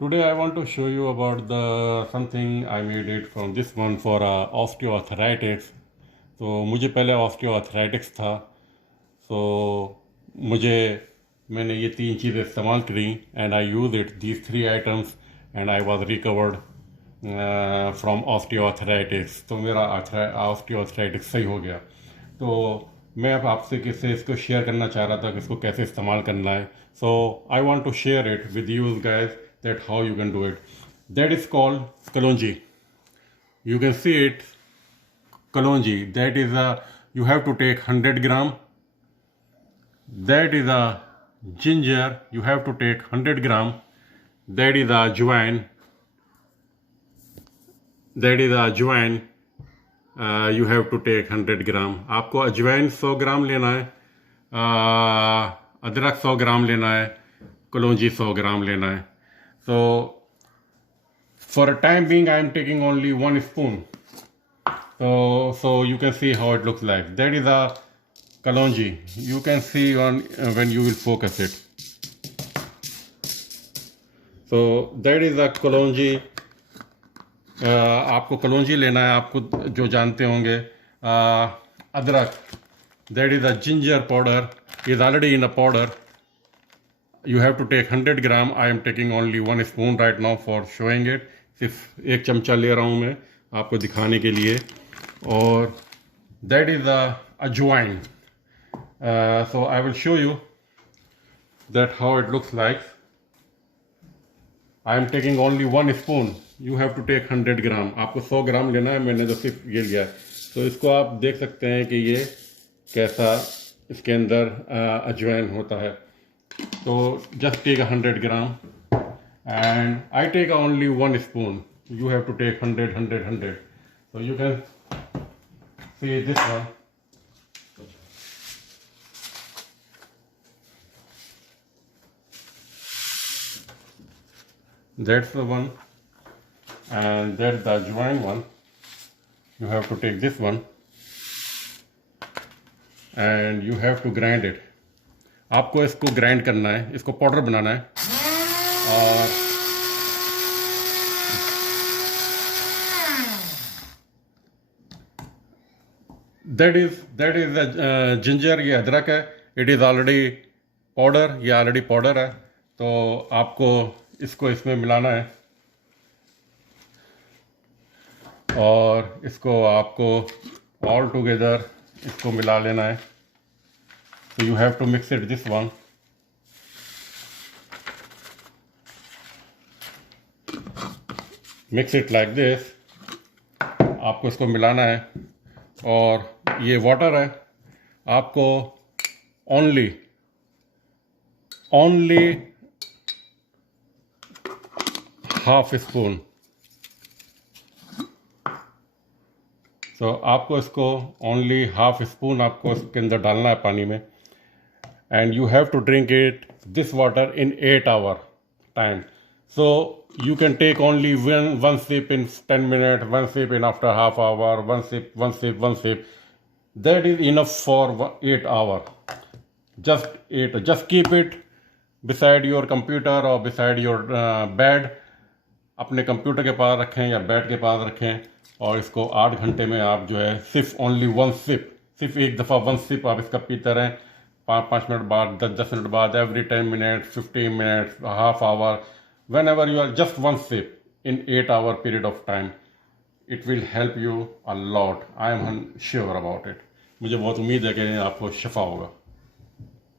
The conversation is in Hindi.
Today I want to show you about the something I made it from this one for osteoarthritis. तो मुझे पहले osteoarthritis था, so मुझे मैंने ये तीन चीज़ें इस्तेमाल करी and I used it these three items and I was recovered from osteoarthritis. तो मेरा osteoarthritis सही हो गया. तो मैं अब आपसे किससे इसको शेयर करना चाह रहा था कि इसको कैसे इस्तेमाल करना है. So I want to share it with you guys that how you can do it. That is called kalonji. You can see it, kalonji. That is you have to take 100 gram. That is a ginger. You have to take 100 gram. That is a ajwain. That is a ajwain. You have to take 100 gram. आपको अजवाइन 100 ग्राम लेना है, अदरक 100 ग्राम लेना है, कलौंजी 100 ग्राम लेना है. So for a time being I am taking only 1 spoon. So you can see how it looks like. That is a kalonji. You can see on when you will focus it. So that is a kalonji. आपको कलौंजी लेना है. आपको जो जानते होंगे अदरक, that is a ginger powder, is already in a powder. You have to take 100 gram. I am taking only 1 spoon right now for showing it. सिर्फ एक चमचा ले रहा हूँ मैं आपको दिखाने के लिए. और that is a ajwain. So I will show you that how it looks like. I am taking only 1 spoon. You have to take 100 gram. आपको 100 ग्राम लेना है, मैंने तो सिर्फ ये लिया है. तो इसको आप देख सकते हैं कि ये कैसा इसके अंदर अजवाइन होता है. तो just take 100 gram and I take only 1 spoon. You have to take 100. So you can see this one. That's the one, and that's the ajwain one. You have to take this one and you have to grind it. आपको इसको ग्राइंड करना है, इसको पाउडर बनाना है. और that is the जिंजर. ये अदरक है. It is already powder. ये ऑलरेडी पाउडर है. तो आपको इसको इसमें मिलाना है और इसको आपको ऑल टुगेदर इसको मिला लेना है. तो you have to mix it this one. Mix it like this. आपको इसको मिलाना है. और ये वाटर है. आपको ओनली हाफ स्पून. तो आपको इसको ओनली हाफ स्पून आपको इसके अंदर डालना है पानी में. And you have to drink it this water in 8 hour time. So you can take only one sip in 10 minutes, one sip in after half hour, one sip. That is enough for 8 hours. Just keep it beside your computer or beside your bed. अपने कंप्यूटर के पास रखें या बेड के पास रखें. और इसको 8 घंटे में आप जो है सिर्फ ओनली 1 सिप, सिर्फ एक दफ़ा 1 सिप आप इसका पीते रहें. 5 मिनट बाद, 10 मिनट बाद, every 10 minute, 15 minute, half hour, whenever you are just 1 sip in 8 hour period of time, it will help you a lot. I am sure about it. मुझे बहुत उम्मीद है कि आपको शफा होगा.